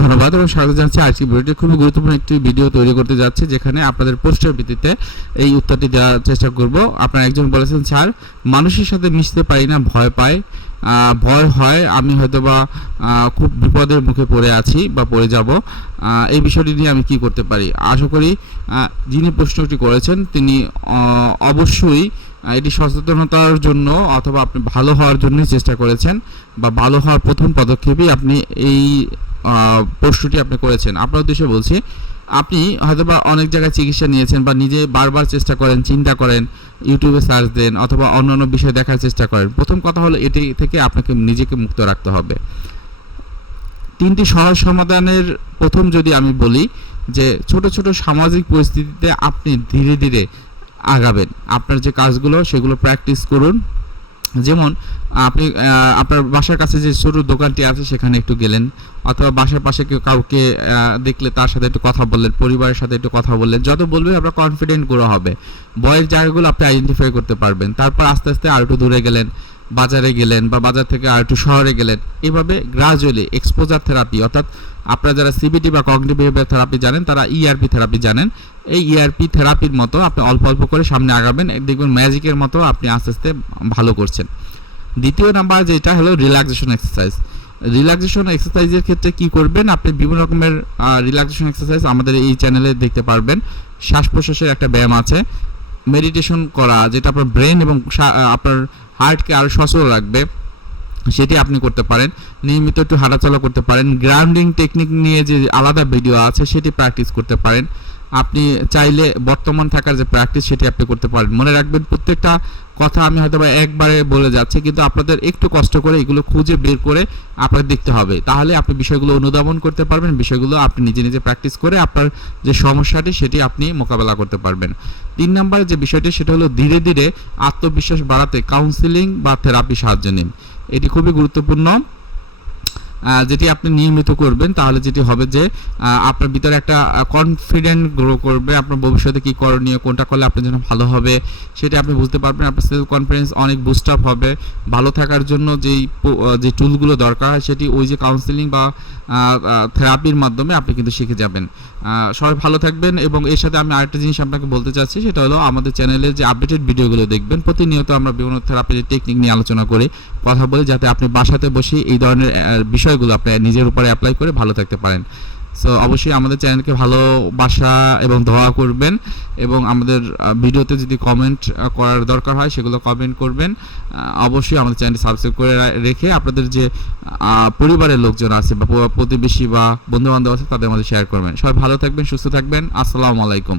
ধন্যবাদ এবং স্বাগত জানাচ্ছি আজকে ভিডিওটি খুবই গুরুত্বপূর্ণ একটি ভিডিও তৈরি করতে যাচ্ছে যেখানে আপনাদের প্রশ্নের ভিত্তিতে এই উত্তরটি দেওয়ার চেষ্টা করব। আপনার একজন বলেছেন স্যার মানুষের সাথে মিশতে পারি না ভয় আহ, ভয় হয় আমি হয়তোবা আহ, খুব বিপদের মুখে পড়ে আছি বা পড়ে যাব। এই বিষয়টি নিয়ে আমি কি করতে পারি? আশা করি যিনি প্রশ্নটি করেছেন তিনি অবশ্যই এটি সচেতনতার জন্য অথবা আপনি ভালো হওয়ার জন্যই চেষ্টা করেছেন বা ভালো হওয়ার প্রথম পদক্ষেপই আপনি এই প্রশ্নটি আপনি করেছেন। আপনার উদ্দেশ্যে বলছি, আপনি হয়তোবা অনেক জায়গায় চিকিৎসা নিয়েছেন বা নিজে বারবার চেষ্টা করেন, চিন্তা করেন, ইউটিউবে সার্চ দেন অথবা অন্যান্য বিষয় দেখার চেষ্টা করেন। প্রথম কথা হলো এটি থেকে আপনাকে নিজেকে মুক্ত রাখতে হবে। তিনটি সহজ সমাধানের প্রথম যদি আমি বলি যে ছোট ছোট সামাজিক পরিস্থিতিতে আপনি ধীরে ধীরে আগাবেন। আপনার যে কাজগুলো, সেগুলো প্র্যাকটিস করুন। যেমন, আপনি আপনার বাসার কাছে যে ছোট দোকানটি আছে, সেখানে একটু গেলেন। অথবা বাসার পাশে কেউ কাউকে দেখলে তার সাথে একটু কথা বললেন, পরিবারের সাথে একটু কথা বললেন। যত বলবেন, আপনার কনফিডেন্ট গ্রো হবে। বয়ের জায়গাগুলো আপনি আইডেন্টিফাই করতে পারবেন। তারপর আস্তে আস্তে আর একটু দূরে গেলেন। বাজারে গেলেন বা বাজার থেকে আর একটু শহরে গেলেন, এভাবে গ্রাজুয়ালি এক্সপোজার থেরাপি অর্থাৎ আপনারা যারা সিবিটি বা কগনিটিভ বিহেভিয়ার থেরাপি জানেন, তারা ইআরপি থেরাপি জানেন। এই ইআরপি থেরাপির মতো আপনি অল্প অল্প করে সামনে আগাবেন, দেখবেন ম্যাজিকের মতো আপনি আস্তে আস্তে ভালো করছেন। দ্বিতীয় নাম্বার যেটা হলো রিল্যাক্সেশন এক্সারসাইজ রিল্যাক্সেশন এক্সারসাইজের ক্ষেত্রে কি করবেন? আপনি বিভিন্ন রকমের রিল্যাক্সেশন এক্সারসাইজ আমাদের এই চ্যানেলে দেখতে পারবেন। শ্বাস প্রশ্বাসের একটা ব্যায়াম আছে। মেডিটেশন করা, যেটা আপনার ব্রেন এবং আপনার হার্টকে আরও সচল রাখবে, সেটি আপনি করতে পারেন। নিয়মিত একটু হাঁটাচলা করতে পারেন। গ্রাউন্ডিং টেকনিক নিয়ে যে আলাদা ভিডিও আছে, সেটি প্র্যাকটিস করতে পারেন। আপনি চাইলে বর্তমান থাকার যে প্র্যাকটিস, সেটি আপনি করতে পারেন। মনে রাখবেন, প্রত্যেকটা কথা আমি হয়তো একবারে বলে যাচ্ছি, কিন্তু আপনাদের একটু কষ্ট করে এগুলো খুঁজে বের করে আপনার দেখতে হবে। তাহলে আপনি বিষয়গুলো অনুধাবন করতে পারবেন, বিষয়গুলো আপনি নিজে নিজে প্র্যাকটিস করে আপনার যে সমস্যাটি সেটি আপনি মোকাবেলা করতে পারবেন। তিন নম্বরে যে বিষয়টি, সেটা হলো ধীরে ধীরে আত্মবিশ্বাস বাড়াতে কাউন্সিলিং বা থেরাপি সাহায্য নিন। এটি খুবই গুরুত্বপূর্ণ। যেটি আপনি নিয়মিত করবেন তাহলে যেটি হবে যে আপনার ভিতরে একটা কনফিডেন্ট গ্রো করবে আপনার ভবিষ্যতে কি করণীয় কোনটা করলে আপনার জন্য ভালো হবে সেটা আপনি বুঝতে পারবেন। আপনার সেলফ কনফিডেন্স অনেক বুস্ট আপ হবে। ভালো থাকার জন্য যেই যে টুলগুলো দরকার হয় সেটি ওই যে কাউন্সিলিং বা থেরাপির মাধ্যমে আপনি কিন্তু শিখে যাবেন। সবাই ভালো থাকবেন এবং এর সাথে আমি আরেকটা জিনিস আপনাকে বলতে চাচ্ছি সেটা হলো আমাদের চ্যানেলে যে আপডেটেড ভিডিওগুলো দেখবেন প্রতিনিয়ত আমরা বিভিন্ন থেরাপির টেকনিক নিয়ে আলোচনা করে কথা বলি যাতে আপনি বাসাতে বসে এই ধরনের আহ, বিষয়গুলো আপনি নিজের উপরে অ্যাপ্লাই করে ভালো থাকতে পারেন। সো অবশ্যই আমাদের চ্যানেলকে ভালোবাসা এবং দোয়া করবেন এবং আমাদের ভিডিওতে যদি কমেন্ট করার দরকার হয়, সেগুলো কমেন্ট করবেন। অবশ্যই আমাদের চ্যানেলটি সাবস্ক্রাইব করে রেখে আপনাদের যে পরিবারের লোকজন আছে বা প্রতিবেশী বা বন্ধু বান্ধব আছে, তাদের মধ্যে শেয়ার করবেন। সবাই ভালো থাকবেন, সুস্থ থাকবেন। আসসালামু আলাইকুম।